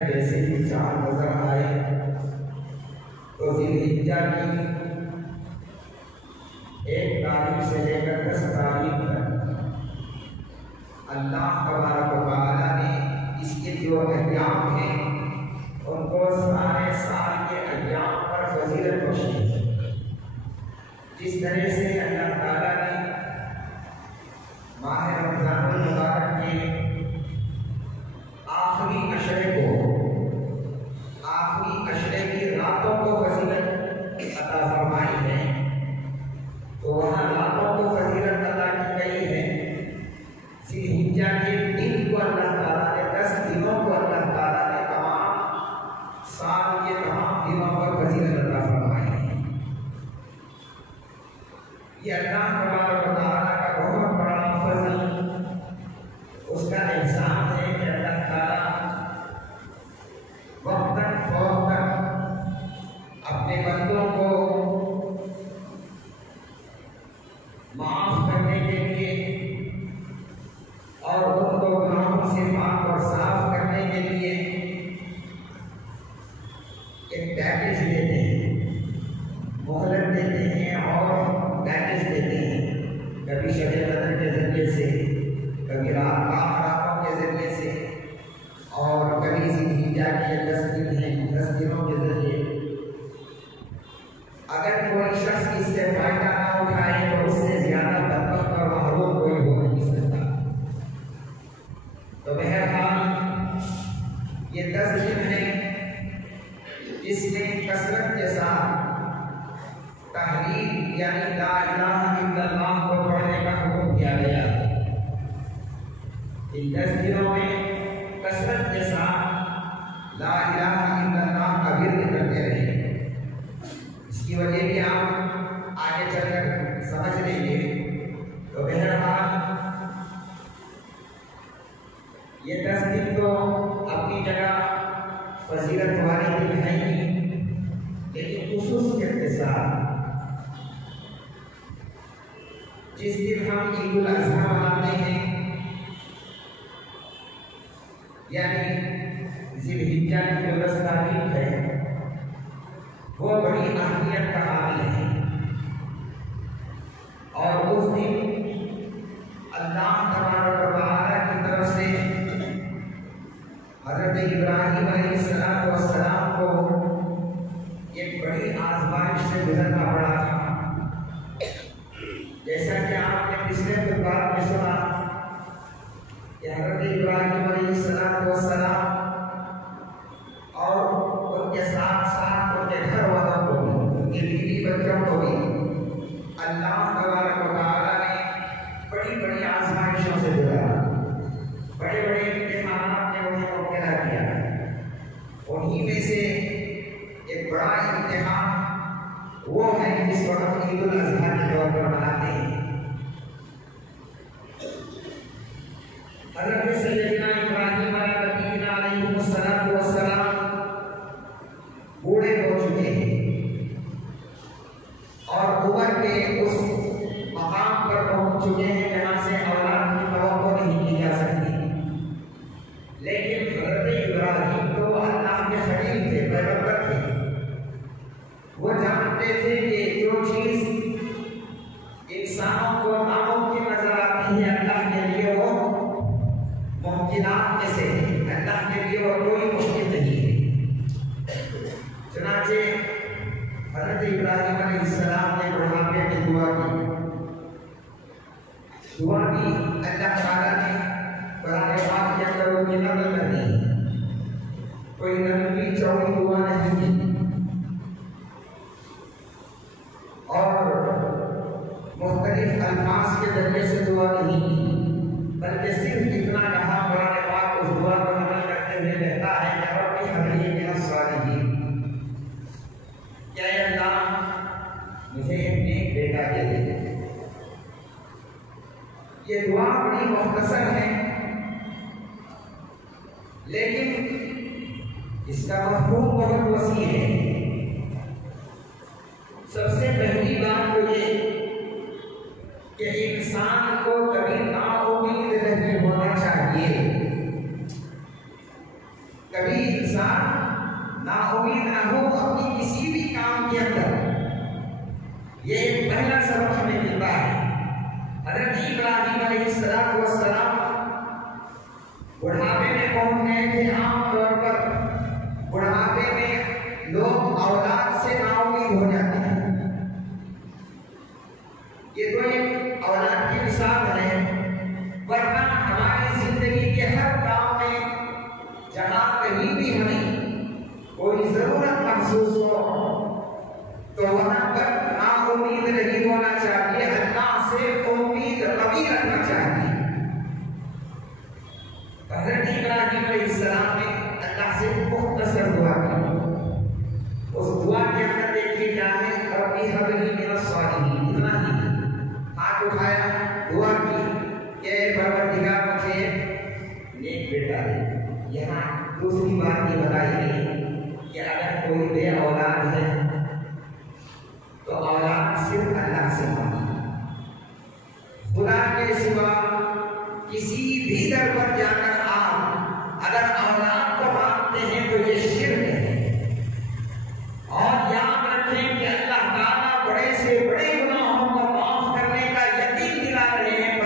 جیسے ہی چاند نظر آئے تو ذی الحجہ کی ایک تاریخ سے لے کر 10 تاریخ تک اللہ تبارک و تعالیٰ نے اس کے جو ایام ہیں ان کو سارے سال کے ایام پر فضیلت بخشی ہے۔ جس طرح سے اللہ تعالیٰ نے ماہ رمضان المبارک کے آخری عشرے کی راتوں کو فضیلت عطا فرمائی ہے، تو وہاں راتوں کو فضیلت عطا کی گئی ہے۔ ذی الحجہ کے دن کو اللہ تعالیٰ نے 10 دنوں کو اللہ تعالیٰ نے تمام سال کے تمام دنوں پر فضیلت عطا فرمائی ہے۔ یہ اللہ تبارک و تعالیٰ کا بہت بڑا فضل، اس کا احسان ہے کہ اللہ تعالیٰ وقتاً فوقتاً اپنے بندوں کو معاف کرنے کے لیے اور ان کو گناہوں سے پاک اور صاف کرنے کے لیے ایک پیکیج دیتے ہیں، مہلت دیتے ہیں اور پیکیج دیتے ہیں، کبھی شب قدر کے ذریعے سے، کبھی راتوں کے ذریعے سے، اور کبھی ذی الحجہ کے 10 دن ہیں، 10 دنوں کے ذریعے۔ اگر کوئی شخص اس سے فائدہ نہ اٹھائے تو اس سے زیادہ بدبخت اور محروم کوئی ہو نہیں سکتا۔ تو بہرحال یہ 10 دن ہیں جس میں کثرت کے ساتھ تحلیل یعنی لا الہ الا اللہ کو پڑھنے کا حکم دیا گیا ہے۔ ان 10 دنوں میں کثرت کے ساتھ لا الہ الا اللہ کا ورد کرتے رہے۔ اس کی وجہ بھی آپ آگے چل کر سمجھ لیں گے۔ تو بہرحال یہ 10 دن تو اپنی جگہ فضیلت والے دن ہیں ہی، لیکن خصوصیت کے ساتھ جس دن ہم عید الاضحیٰ مناتے ہیں، یعنی ذی الحجہ کی جو 10 تاریخ ہے، وہ بڑی اہمیت کا حامل ہے۔ اور اس دن اللہ تبارک و تعالیٰ کی طرف سے حضرت ابراہیم علیہ السلام کو ایک بڑی آزمائش سے گزرنا پڑا تھا۔ جیسا کہ آپ نے پچھلے خطبات میں سنا کہ حضرت ابراہیم علیہ السلام اور ان کے ساتھ ساتھ ان کے گھر والوں کو بھی، ان کے بیوی بچوں کو بھی اللہ تبارک و تعالیٰ نے بڑی بڑی آزمائشوں سے گزارا، بڑے بڑے امتحانات نے انہیں مبتلا کیا۔ انہی میں سے ایک بڑا امتحان وہ ہے جس کو ہم عید الاضحیٰ کے طور پر مناتے ہیں۔ حضرت سیدنا ابراہیم علیہ السلام بوڑھے ہو چکے ہیں اور عمر کے اس مقام پر پہنچ چکے ہیں جہاں سے اولاد کی توقع نہیں کی جا سکتی، لیکن حضرت ابراہیم تو اللہ کے خلیل تھے، پیغمبر تھے۔ وہ جانتے تھے کہ جو چیز انسانوں کو ناممکن نظر آتی ہے، اللہ کے لیے وہ ممکنات میں سے ہے، اللہ کے لیے وہ کوئی مشکل نہیں ہے۔ چنانچہ حضرت ابراہیم علیہ السلام نے بڑھاپے میں دعا کی اللہ تعالیٰ نے قرآن پاک کے اندر ان کی نقل کر دی، کوئی لمبی چوڑی دعا نہیں کی اور مختلف الفاظ کے ذریعے سے دعا نہیں کی، بلکہ صرف اتنا کہا، قرآن پاک اس دعا کو عمل کرتے ہوئے کہتا ہے کہ رب ہب لی من الصالحین، کہ اے اللہ مجھے ایک نیک بیٹا دے دے۔ یہ دعا بڑی مختصر ہے، لیکن اس کا مفہوم بہت وسیع ہے۔ سب سے پہلی بات تو یہ کہ انسان کو کبھی نا امید نہیں ہونا چاہیے، کبھی انسان نا امید نہ ہو اپنی کسی بھی کام کے اندر. یہ ایک پہلا سبق ہمیں ملتا ہے. حضرت ابراہیم علیہ السلام بڑھاپے میں پہنچ گئے تھے. عام طور پر بڑھاپے میں لوگ اولاد سے نا امید ہو جاتے ہیں. یہ تو ایک اولاد کی مثال ہے، ورنہ ہماری زندگی کے ہر کام میں جہاں کہیں بھی ہمیں کوئی ضرورت محسوس ہو تو وہاں پر نا امید نہیں ہونا چاہیے، اللہ سے امید کبھی رکھنا چاہیے. حضرت ابراہیم علیہ السلام نے اللہ سے مختصر دعا کی. اس دعا کے اندر دیکھیے کیا ہے، ربی ہب لی من الصالحین. اتنا ہی ہاتھ اٹھایا، دعا کی کہ پروردگار مجھے نیک بیٹا دے. یہاں دوسری بات یہ بتائی گئی کہ اگر کوئی بے اولاد ہے تو اولاد صرف اللہ سے مانگی. خدا کے سوا کسی بھی در پر جا کر آپ اگر